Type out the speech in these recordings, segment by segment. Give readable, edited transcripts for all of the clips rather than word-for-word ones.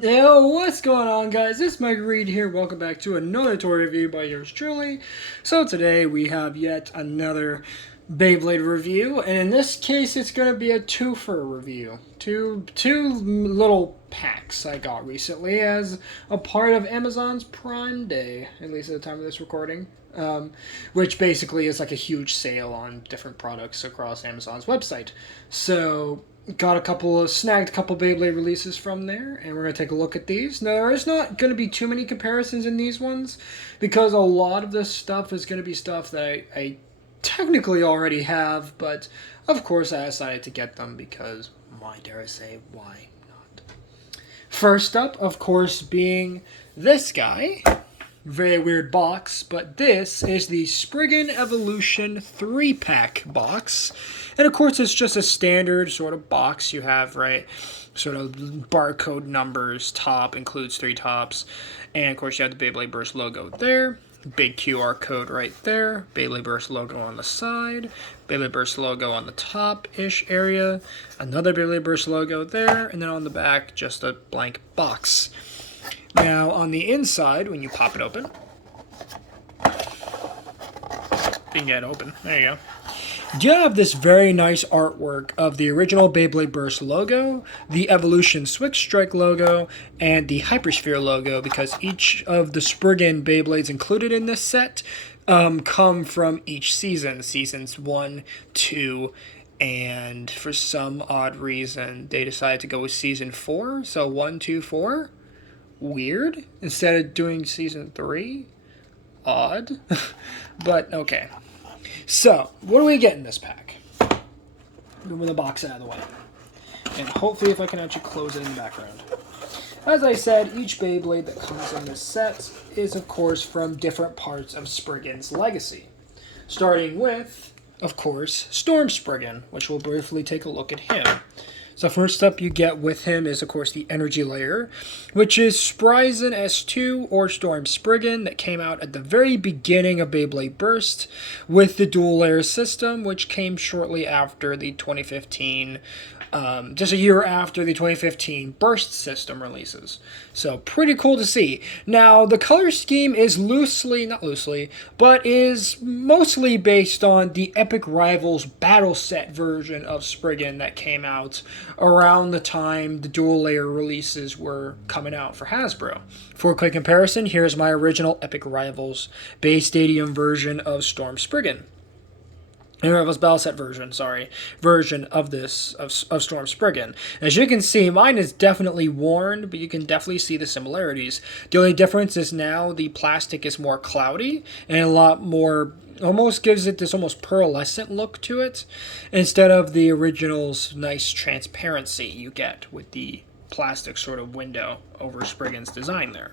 Yo, what's going on, guys? It's Mike Reed here. Welcome back to another toy review by yours truly. So today we have yet another Beyblade review, and in this case it's going to be a twofer review. Two little packs I got recently as a part of Amazon's Prime Day, at least at the time of this recording. Which basically is like a huge sale on different products across Amazon's website. So snagged a couple Beyblade releases from there, and we're gonna take a look at these. Now there is not gonna be too many comparisons in these ones because a lot of this stuff is gonna be stuff that I technically already have, but of course I decided to get them because why dare I say why not? First up, of course, being this guy. Very weird box, but this is the Spriggan Evolution 3-pack box. And of course, it's just a standard sort of box you have, right? Sort of barcode numbers. Top includes 3 tops. And of course, you have the Beyblade Burst logo there. Big QR code right there. Beyblade Burst logo on the side. Beyblade Burst logo on the top-ish area. Another Beyblade Burst logo there. And then on the back, just a blank box. Now, on the inside, when you pop it open, you can get it open. There you go. You have this very nice artwork of the original Beyblade Burst logo, the Evolution Switch Strike logo, and the Hypersphere logo, because each of the Spriggan Beyblades included in this set come from each season. Seasons 1, 2, and for some odd reason, they decided to go with Season 4, so 1, 2, 4. Weird. Instead of doing season 3. Odd. But okay. So, what do we get in this pack? Moving the box out of the way. And hopefully if I can actually close it in the background. As I said, each Beyblade that comes in this set is of course from different parts of Spriggan's legacy. Starting with, of course, Storm Spriggan, which we'll briefly take a look at him. So first up you get with him is, of course, the Energy Layer, which is Spriggan S2 or Storm Spriggan that came out at the very beginning of Beyblade Burst with the dual layer system, which came shortly after the 2015, just a year after the 2015 Burst system releases. So pretty cool to see. Now, the color scheme is not loosely, but is mostly based on the Epic Rivals Battle Set version of Spriggan that came out around the time the dual layer releases were coming out for Hasbro. For a quick comparison, here's my original Epic Rivals Bay Stadium version of Storm Spriggan. Rivals Battle Set version of this, of Storm Spriggan. As you can see, mine is definitely worn, but you can definitely see the similarities. The only difference is now the plastic is more cloudy and a lot more, almost gives it this almost pearlescent look to it, instead of the original's nice transparency you get with the plastic sort of window over Spriggan's design there.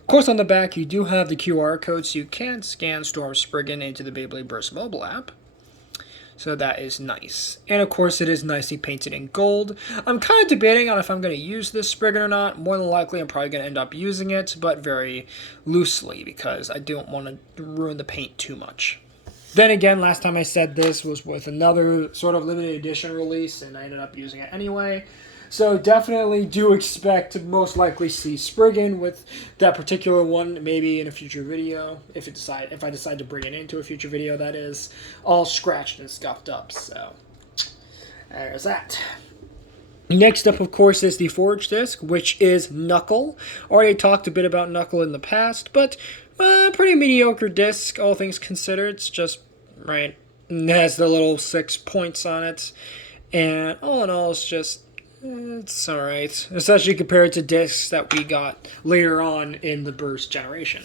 Of course, on the back, you do have the QR code, so you can scan Storm Spriggan into the Beyblade Burst mobile app. So that is nice. And of course it is nicely painted in gold. I'm kind of debating on if I'm going to use this Spriggan or not. More than likely I'm probably going to end up using it, but very loosely because I don't want to ruin the paint too much. Then again, last time I said this was with another sort of limited edition release and I ended up using it anyway. So definitely do expect to most likely see Spriggan with that particular one maybe in a future video. If I decide to bring it into a future video, that is, all scratched and scuffed up. So there's that. Next up, of course, is the Forge Disc, which is Knuckle. Already talked a bit about Knuckle in the past, but pretty mediocre disc, all things considered. It's just, right, it has the little 6 points on it. And all in all, it's just, it's alright, especially compared to discs that we got later on in the Burst generation.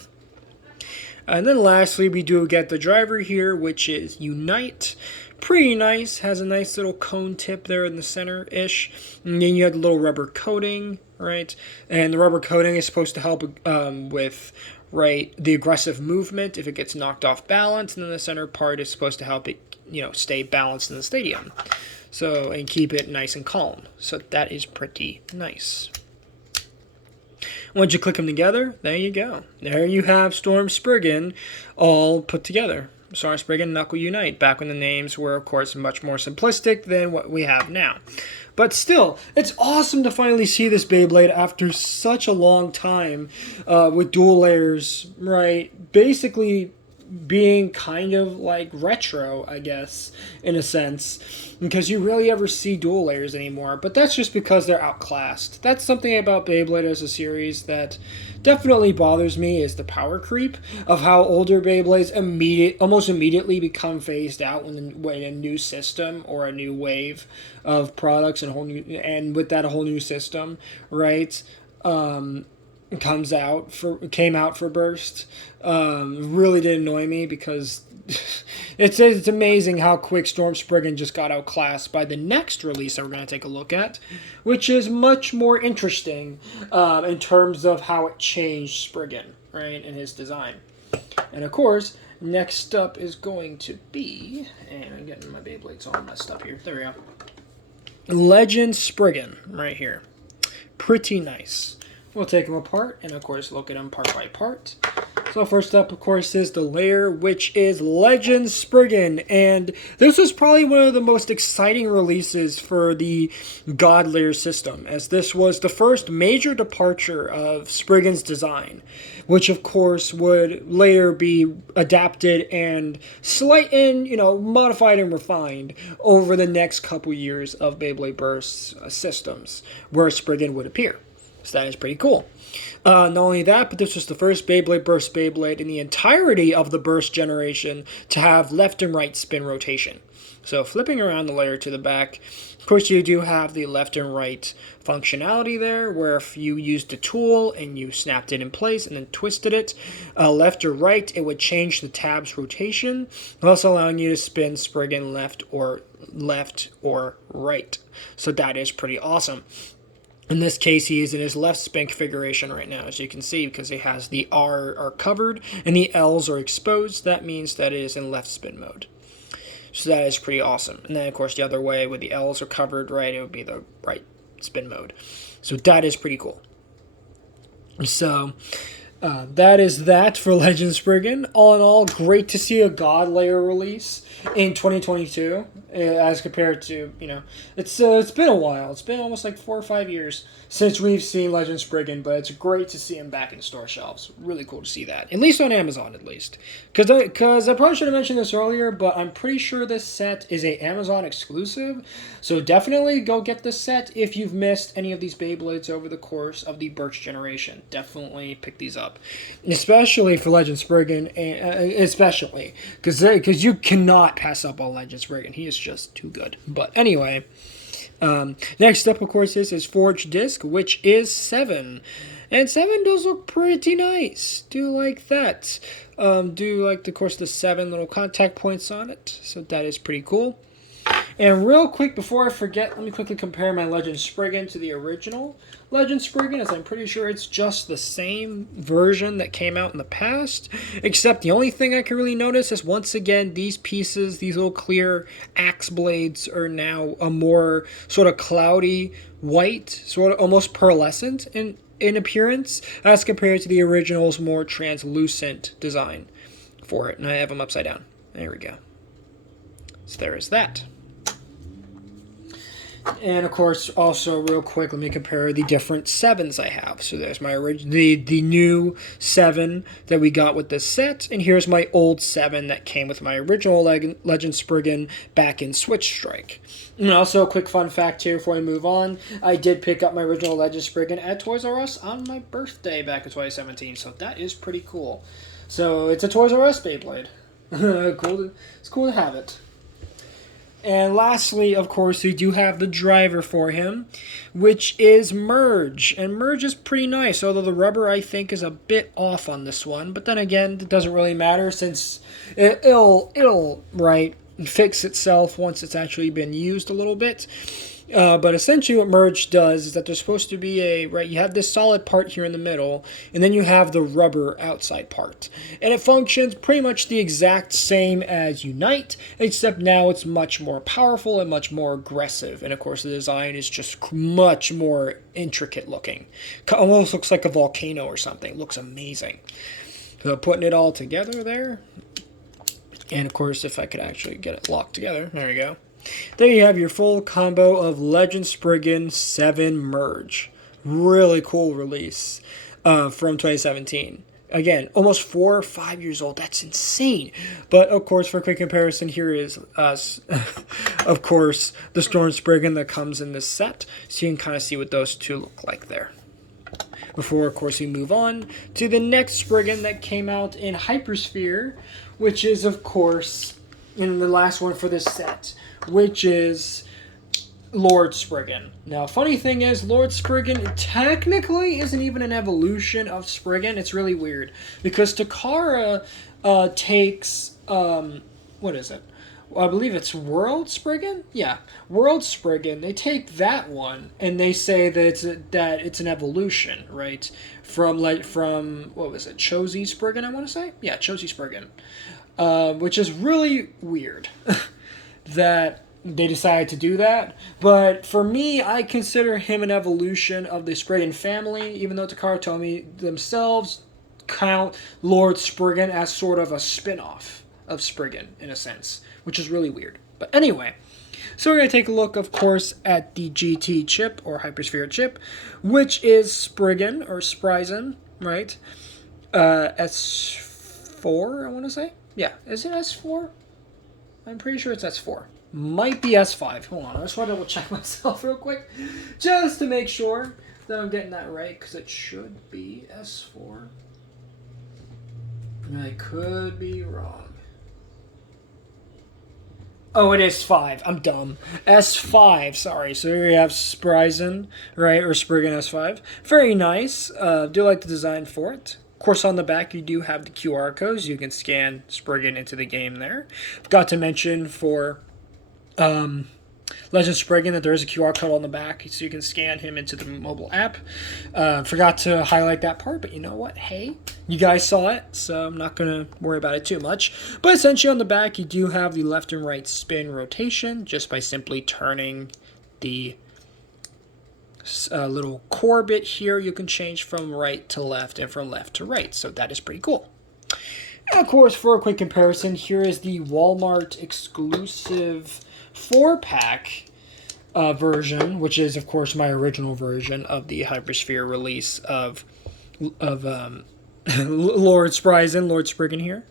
And then lastly, we do get the driver here, which is Unite. Pretty nice, has a nice little cone tip there in the center-ish. And then you have the little rubber coating, right? And the rubber coating is supposed to help with, right, the aggressive movement if it gets knocked off balance. And then the center part is supposed to help it, stay balanced in the stadium. So, and keep it nice and calm. So that is pretty nice. Once you click them together, there you go. There you have Storm Spriggan all put together. Storm Spriggan, Knuckle Unite, back when the names were, of course, much more simplistic than what we have now. But still, it's awesome to finally see this Beyblade after such a long time with dual layers, right? Basically being kind of like retro, I guess, in a sense, because you rarely ever see dual layers anymore, but that's just because they're outclassed. That's something about Beyblade as a series that definitely bothers me, is the power creep of how older Beyblades almost immediately become phased out when a new system or a new wave of products and with that a whole new system, right? Came out for Burst. Really did annoy me because it's amazing how quick Storm Spriggan just got outclassed by the next release that we're going to take a look at, which is much more interesting in terms of how it changed Spriggan, right, in his design. And of course, next up is going to be, and I'm getting my Beyblades all messed up here. There we go. Legend Spriggan, right here. Pretty nice. We'll take them apart and, of course, look at them part by part. So first up, of course, is the layer, which is Legend Spriggan. And this was probably one of the most exciting releases for the God Layer system, as this was the first major departure of Spriggan's design, which, of course, would later be adapted and modified and refined over the next couple years of Beyblade Burst systems, where Spriggan would appear. So that is pretty cool. Not only that, but this was the first Beyblade Burst Beyblade in the entirety of the Burst generation to have left and right spin rotation. So flipping around the layer to the back, of course you do have the left and right functionality there, where if you used a tool and you snapped it in place and then twisted it left or right, it would change the tab's rotation, thus allowing you to spin Spriggan left or right. So that is pretty awesome. In this case, he is in his left spin configuration right now, as you can see, because he has the R are covered and the L's are exposed. That means that it is in left spin mode. So that is pretty awesome. And then, of course, the other way, where the L's are covered, right, it would be the right spin mode. So that is pretty cool. So that is that for Legend Spriggan. All in all, great to see a God Layer release in 2022 as compared to, it's been a while. It's been almost like 4 or 5 years since we've seen Legend Spriggan, but it's great to see him back in store shelves. Really cool to see that, at least on Amazon, at least. Because I probably should have mentioned this earlier, but I'm pretty sure this set is a Amazon exclusive, so definitely go get this set if you've missed any of these Beyblades over the course of the Birch generation. Definitely pick these up, especially for Legend Spriggan, especially because you cannot pass up on Legend Spriggan. He is just too good. But anyway, next up, of course, is Forged Disc, which is 7. And 7 does look pretty nice. Do like that. Do like, of course, the 7 little contact points on it. So that is pretty cool. And real quick, before I forget, let me quickly compare my Legend Spriggan to the original Legend Spriggan, as I'm pretty sure it's just the same version that came out in the past, except the only thing I can really notice is, once again, these pieces, these little clear axe blades, are now a more sort of cloudy white, sort of almost pearlescent in appearance, as compared to the original's more translucent design for it. And I have them upside down. There we go. So there is that. And of course, also real quick, let me compare the different 7s I have. So there's my the new 7 that we got with this set, and here's my old 7 that came with my original Legend Spriggan back in Switch Strike. And also, a quick fun fact here before we move on, I did pick up my original Legend Spriggan at Toys R Us on my birthday back in 2017, so that is pretty cool. So it's a Toys R Us Beyblade. It's cool to have it. And lastly, of course, we do have the driver for him, which is Merge. And Merge is pretty nice, although the rubber, I think, is a bit off on this one. But then again, it doesn't really matter, since it'll fix itself once it's actually been used a little bit. But essentially what Merge does is that there's supposed to be you have this solid part here in the middle, and then you have the rubber outside part. And it functions pretty much the exact same as Unite, except now it's much more powerful and much more aggressive. And of course the design is just much more intricate looking. Almost looks like a volcano or something. It looks amazing. So putting it all together there, And of course, if I could actually get it locked together, there you go. There you have your full combo of Legend Spriggan 7 Merge. Really cool release from 2017. Again, almost 4 or 5 years old. That's insane. But of course, for a quick comparison, here is us. Of course, the Storm Spriggan that comes in this set. So you can kind of see what those two look like there. Before, of course, we move on to the next Spriggan that came out in Hypersphere, which is, of course, in the last one for this set, which is Lord Spriggan. Now, funny thing is, Lord Spriggan technically isn't even an evolution of Spriggan. It's really weird because Takara takes what is it? Well, I believe it's World Spriggan. Yeah, World Spriggan. They take that one and they say that it's an evolution, right? From what was it? Chosy Spriggan, I want to say. Yeah, Chosy Spriggan, which is really weird that they decided to do that. But for me, I consider him an evolution of the Spriggan family, even though Takara Tomy themselves count Lord Spriggan as sort of a spin-off of Spriggan, in a sense, which is really weird. But anyway, so we're going to take a look, of course, at the GT chip, or Hypersphere chip, which is Spriggan, or Spriggan, right? S4, I want to say? Yeah, is it S4? I'm pretty sure it's S4. Might be S5. Hold on, I just want to double check myself real quick, just to make sure that I'm getting that right, because it should be S4. I could be wrong. Oh, it is 5. I'm dumb. S5, sorry. So here you have Spriggan, right, or Spriggan S5. Very nice. Do like the design for it. Of course, on the back, you do have the QR codes. You can scan Spriggan into the game there. Forgot to mention for Legend Spriggan that there is a QR code on the back, so you can scan him into the mobile app. Forgot to highlight that part, but you know what? Hey, you guys saw it, so I'm not going to worry about it too much. But essentially on the back, you do have the left and right spin rotation just by simply turning the little core bit here. You can change from right to left and from left to right, so that is pretty cool. And of course, for a quick comparison, here is the Walmart exclusive 4-pack version, which is, of course, my original version of the Hypersphere release of Lord Spriggan here.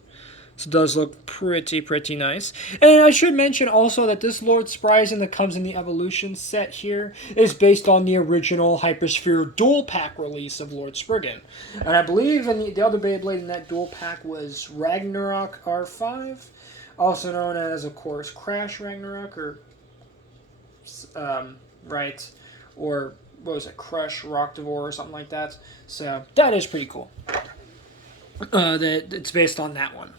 So it does look pretty nice. And I should mention also that this Lord Spriggan that comes in the Evolution set here is based on the original Hypersphere dual pack release of Lord Spriggan. And I believe in the other Beyblade in that dual pack was Ragnarok R5, also known as, of course, Crash Ragnarok, or right, or what was it, Crush Rocktivore or something like that. So that is pretty cool. That it's based on that one.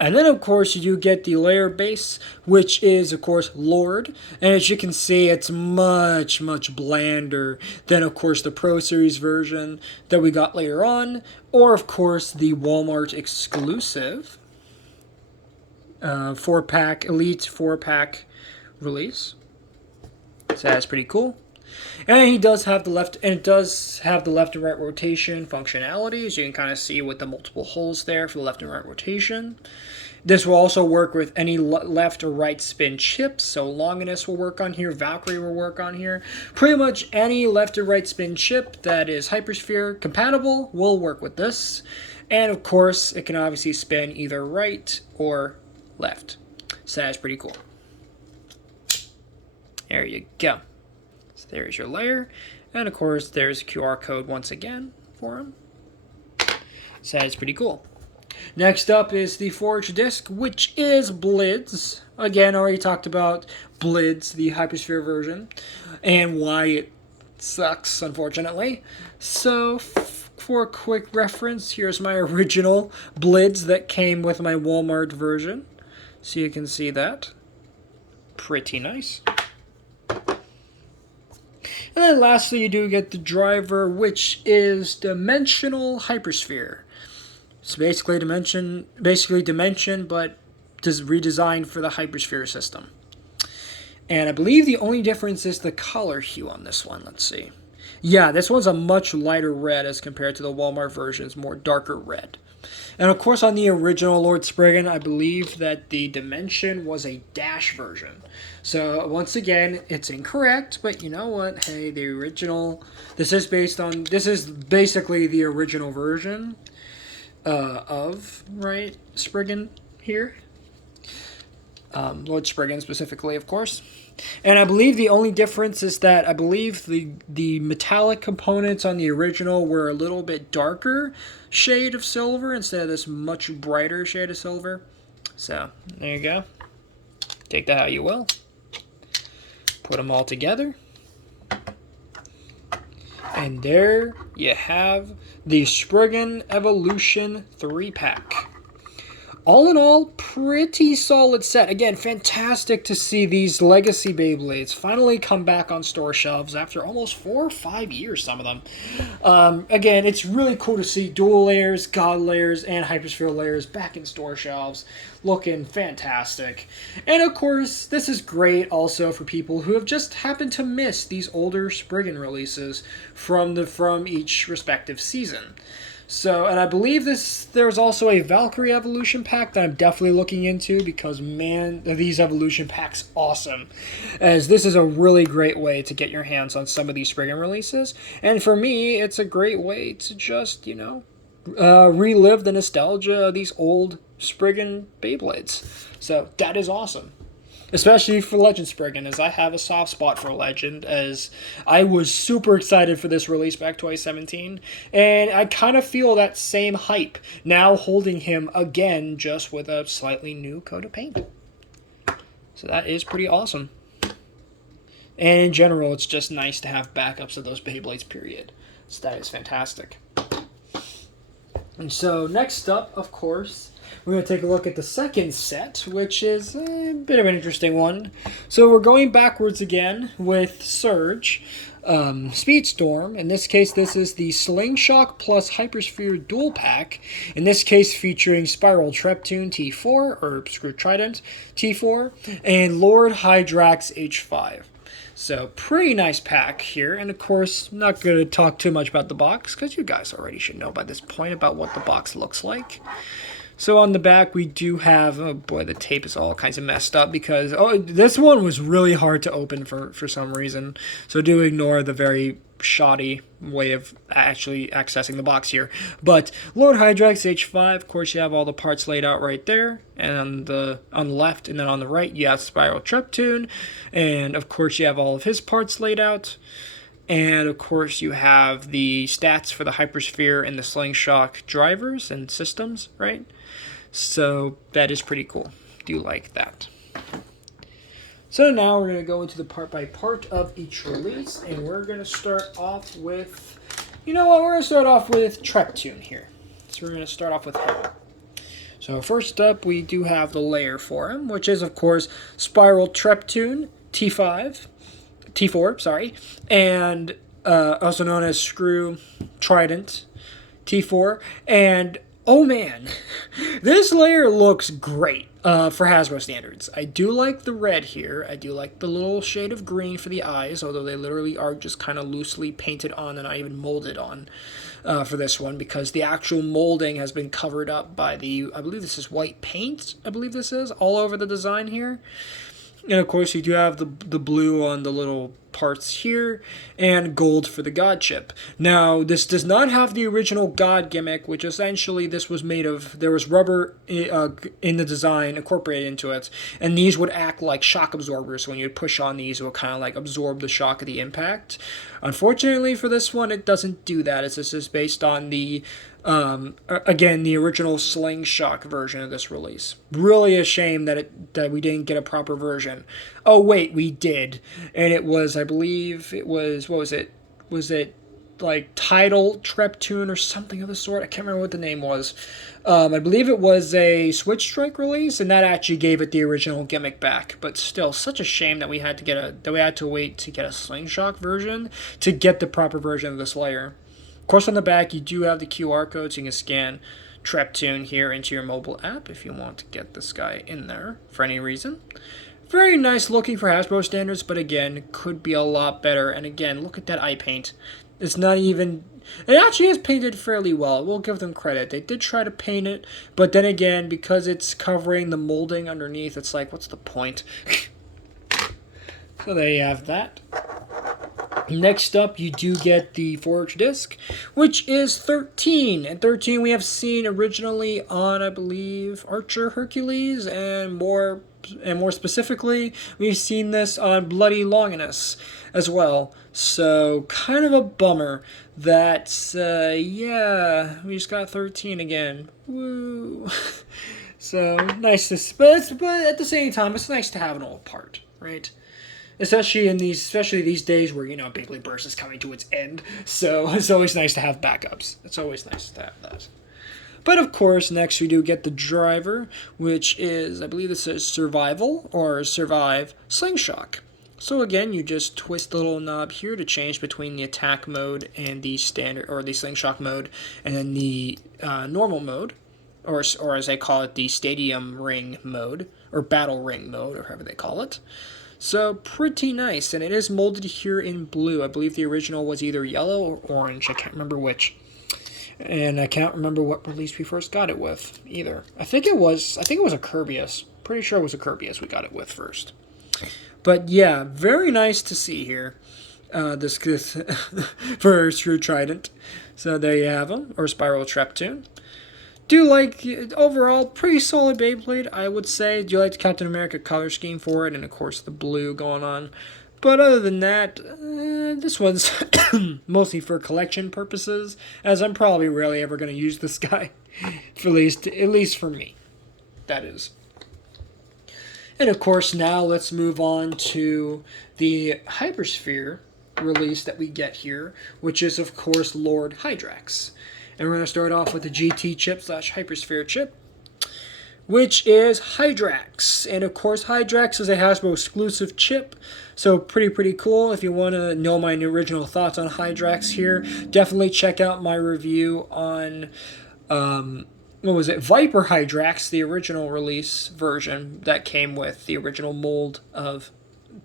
And then, of course, you do get the layer base, which is, of course, Lord. And as you can see, it's much blander than, of course, the Pro Series version that we got later on. Or, of course, the Walmart exclusive 4-pack, Elite 4-pack release. So that's pretty cool. And he does have the left, and it does have the left and right rotation functionality, as you can kind of see with the multiple holes there for the left and right rotation. This will also work with any left or right spin chips, so Longinus will work on here, Valkyrie will work on here. Pretty much any left or right spin chip that is Hypersphere compatible will work with this. And of course, it can obviously spin either right or left. So that's pretty cool. There you go. So there's your layer. And of course, there's a QR code once again for him. So that's pretty cool. Next up is the Forge Disc, which is Blitz. Again, I already talked about Blitz, the Hypersphere version, and why it sucks, unfortunately. So, for a quick reference, here's my original Blitz that came with my Walmart version. So you can see that. Pretty nice. And then lastly, you do get the driver, which is Dimensional Hypersphere. It's basically Dimension, but just redesigned for the Hypersphere system. And I believe the only difference is the color hue on this one. Let's see. Yeah, this one's a much lighter red as compared to the Walmart version's more darker red. And of course, on the original Lord Spriggan, I believe that the dimension was a dash version. So once again, it's incorrect, but you know what? Hey, the original. This is basically the original version of Spriggan here. Lord Spriggan specifically, of course. And I believe the only difference is that I believe the metallic components on the original were a little bit darker shade of silver instead of this much brighter shade of silver. So, there you go. Take that how you will. Put them all together. And there you have the Spriggan Evolution 3-pack. All in all, pretty solid set. Again, fantastic to see these legacy Beyblades finally come back on store shelves after almost 4 or 5 years, some of them. Again, it's really cool to see dual layers, god layers, and hypersphere layers back in store shelves. Looking fantastic. And of course, this is great also for people who have just happened to miss these older Spriggan releases from each respective season. So, and I believe there's also a Valkyrie Evolution pack that I'm definitely looking into because, man, these Evolution packs awesome. As this is a really great way to get your hands on some of these Spriggan releases. And for me, it's a great way to just, relive the nostalgia of these old Spriggan Beyblades. So, that is awesome. Especially for Legend Spriggan, as I have a soft spot for Legend, as I was super excited for this release back 2017, and I kind of feel that same hype now holding him again, just with a slightly new coat of paint. So that is pretty awesome. And in general, it's just nice to have backups of those Beyblades, period. So that is fantastic. And so next up, of course, we're going to take a look at the second set, which is a bit of an interesting one. So we're going backwards again with Surge, Speedstorm. In this case, this is the Slingshock plus Hypersphere dual pack. In this case, featuring Spiral Treptune T4, or Screw Trident T4, and Lord Hydrax H5. So, pretty nice pack here. And of course, I'm not going to talk too much about the box, because you guys already should know by this point about what the box looks like. So on the back, we do have, oh boy, the tape is all kinds of messed up because, this one was really hard to open for some reason. So do ignore the very shoddy way of actually accessing the box here. But Lord Hydrax H5, of course, you have all the parts laid out right there. And on the left and then on the right, you have Spiral Treptune. And of course, you have all of his parts laid out. And of course, you have the stats for the Hypersphere and the Slingshock drivers and systems, right? So that is pretty cool. Do like that. So now we're going to go into the part by part of each release, and we're going to start off with, we're going to start off with Treptune here. So we're going to start off with him. So first up, we do have the layer for him, which is, of course, Spiral Treptune T4, sorry, and also known as Screw Trident T4, and oh man, this layer looks great for Hasbro standards. I do like the red here. I do like the little shade of green for the eyes, although they literally are just kind of loosely painted on and not even molded on for this one, because the actual molding has been covered up by I believe this is white paint, all over the design here. And of course, you do have the blue on the little parts here, and gold for the God chip. Now, this does not have the original God gimmick, which essentially this was made of, there was rubber in the design incorporated into it, and these would act like shock absorbers. So when you would push on these, it would kind of like absorb the shock of the impact. Unfortunately for this one, it doesn't do that, as this is based on the again, the original Slingshock version of this release. Really a shame that we didn't get a proper version. Oh wait, we did, and it was, I believe it was, what was it? Was it like Untitled Chapter or something of the sort? I can't remember what the name was. I believe it was a Switch Strike release, and that actually gave it the original gimmick back. But still, such a shame that we had to wait to get a Slingshock version to get the proper version of this layer. Of course, on the back, you do have the QR code, so you can scan Treptune here into your mobile app if you want to get this guy in there for any reason. Very nice looking for Hasbro standards, but again, could be a lot better. And again, look at that eye paint. It's not even... It actually is painted fairly well. We'll give them credit. They did try to paint it, but then again, because it's covering the molding underneath, it's like, what's the point? So there you have that. Next up, you do get the Forge disc, which is 13. And 13 we have seen originally on, I believe, Archer Hercules, and more specifically, we've seen this on Bloody Longinus as well. So, kind of a bummer that, yeah, we just got 13 again. Woo! So, nice to... But at the same time, it's nice to have an old part, right? Especially these days where, Beyblade Burst is coming to its end. So it's always nice to have backups. It's always nice to have that. But of course, next we do get the driver, which is, I believe this says Survival or Survive Slingshot. So again, you just twist the little knob here to change between the attack mode and the standard, or the slingshot mode, and then the normal mode, or as they call it, the stadium ring mode, or battle ring mode, or however they call it. So, pretty nice, and it is molded here in blue. I believe the original was either yellow or orange. I can't remember which. And I can't remember what release we first got it with, either. I think it was a Kirbyus. Pretty sure it was a Kirbyus we got it with first. But yeah, very nice to see here. This for Screw Trident. So there you have them, or Spiral Trap Tune. Do like, overall, pretty solid Beyblade, I would say. Do like the Captain America color scheme for it, and of course the blue going on. But other than that, this one's mostly for collection purposes, as I'm probably rarely ever going to use this guy, at least for me. That is. And of course, now let's move on to the Hypersphere release that we get here, which is of course Lord Hydrax. And we're going to start off with the GT chip / Hypersphere chip, which is Hydrax. And of course, Hydrax is a Hasbro exclusive chip, so pretty cool. If you want to know my original thoughts on Hydrax here, definitely check out my review on, Viper Hydrax, the original release version that came with the original mold of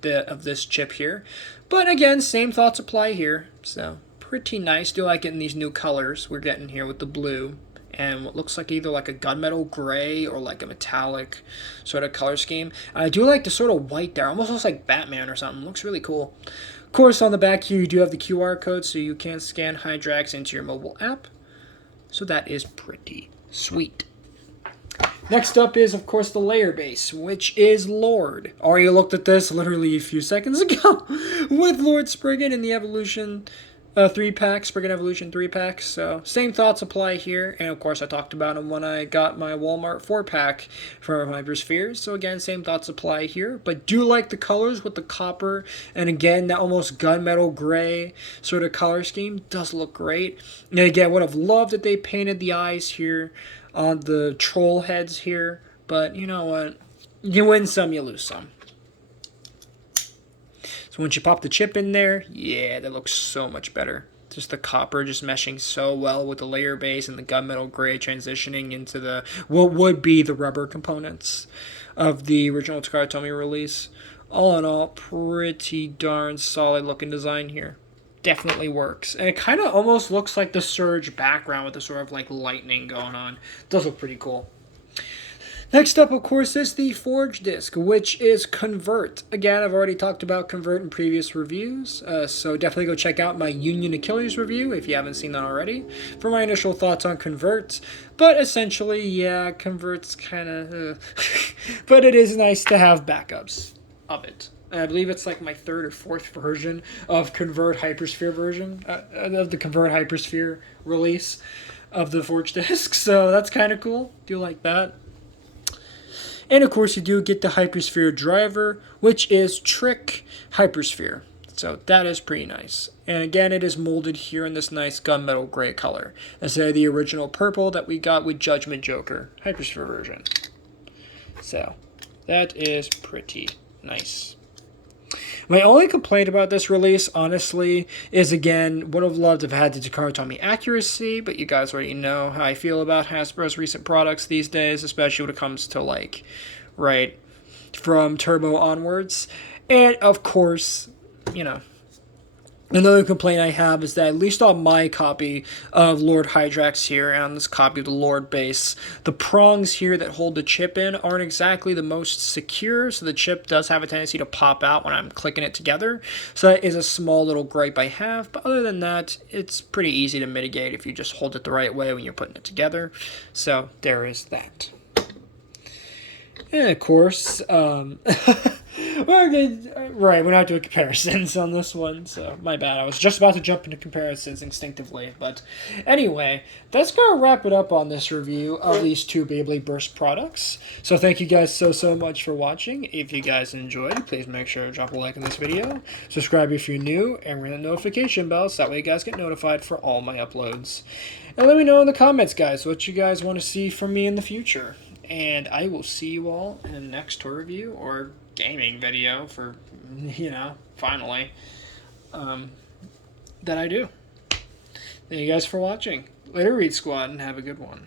this chip here. But again, same thoughts apply here, so pretty nice. Do like it in these new colors we're getting here with the blue and what looks like either like a gunmetal gray or like a metallic sort of color scheme. I do like the sort of white there, almost looks like Batman or something. Looks really cool. Of course, on the back here you do have the QR code, so you can scan Hydrax into your mobile app. So that is pretty sweet. Next up is, of course, the layer base, which is Lord. Already looked at this literally a few seconds ago with Lord Spriggan in the Evolution 3-pack, Spriggan Evolution 3-pack. So same thoughts apply here. And of course, I talked about them when I got my Walmart 4-pack for Hyperspheres. So again, same thoughts apply here. But do like the colors with the copper. And again, that almost gunmetal gray sort of color scheme does look great. And again, would have loved that they painted the eyes here on the troll heads here. But you know what? You win some, you lose some. So once you pop the chip in there, yeah, that looks so much better. Just the copper just meshing so well with the layer base and the gunmetal gray transitioning into the what would be the rubber components of the original Takara Tomy release. All in all, pretty darn solid looking design here. Definitely works. And it kind of almost looks like the Surge background with the sort of like lightning going on. It does look pretty cool. Next up, of course, is the Forge disc, which is Convert. Again, I've already talked about Convert in previous reviews, so definitely go check out my Union Achilles review if you haven't seen that already for my initial thoughts on Convert. But essentially, yeah, Convert's kind of... but it is nice to have backups of it. And I believe it's like my third or fourth version of Convert Hypersphere version, of the Convert Hypersphere release of the Forge disc, so that's kind of cool. Do like that. And of course, you do get the Hypersphere driver, which is Trick Hypersphere. So that is pretty nice. And again, it is molded here in this nice gunmetal gray color, instead of the original purple that we got with Judgment Joker Hypersphere version. So that is pretty nice. My only complaint about this release, honestly, is again, would have loved if it had the Takara Tomy accuracy, but you guys already know how I feel about Hasbro's recent products these days, especially when it comes to, like, right, from Turbo onwards. And, of course, you know, Another complaint I have is that, at least on my copy of Lord Hydrax here, and on this copy of the Lord base, the prongs here that hold the chip in aren't exactly the most secure, so the chip does have a tendency to pop out when I'm clicking it together. So that is a small little gripe I have, but other than that, it's pretty easy to mitigate if you just hold it the right way when you're putting it together. So there is that. And of course, we're not doing comparisons on this one, so my bad. I was just about to jump into comparisons instinctively, but anyway, that's gonna wrap it up on this review of these two Beyblade Burst products. So thank you guys so much for watching. If you guys enjoyed, please make sure to drop a like on this video, subscribe if you're new, and ring the notification bell so that way you guys get notified for all my uploads. And let me know in the comments, guys, what you guys want to see from me in the future. And I will see you all in the next toy review or gaming video for, finally, that I do. Thank you guys for watching. Later, Read Squad, and have a good one.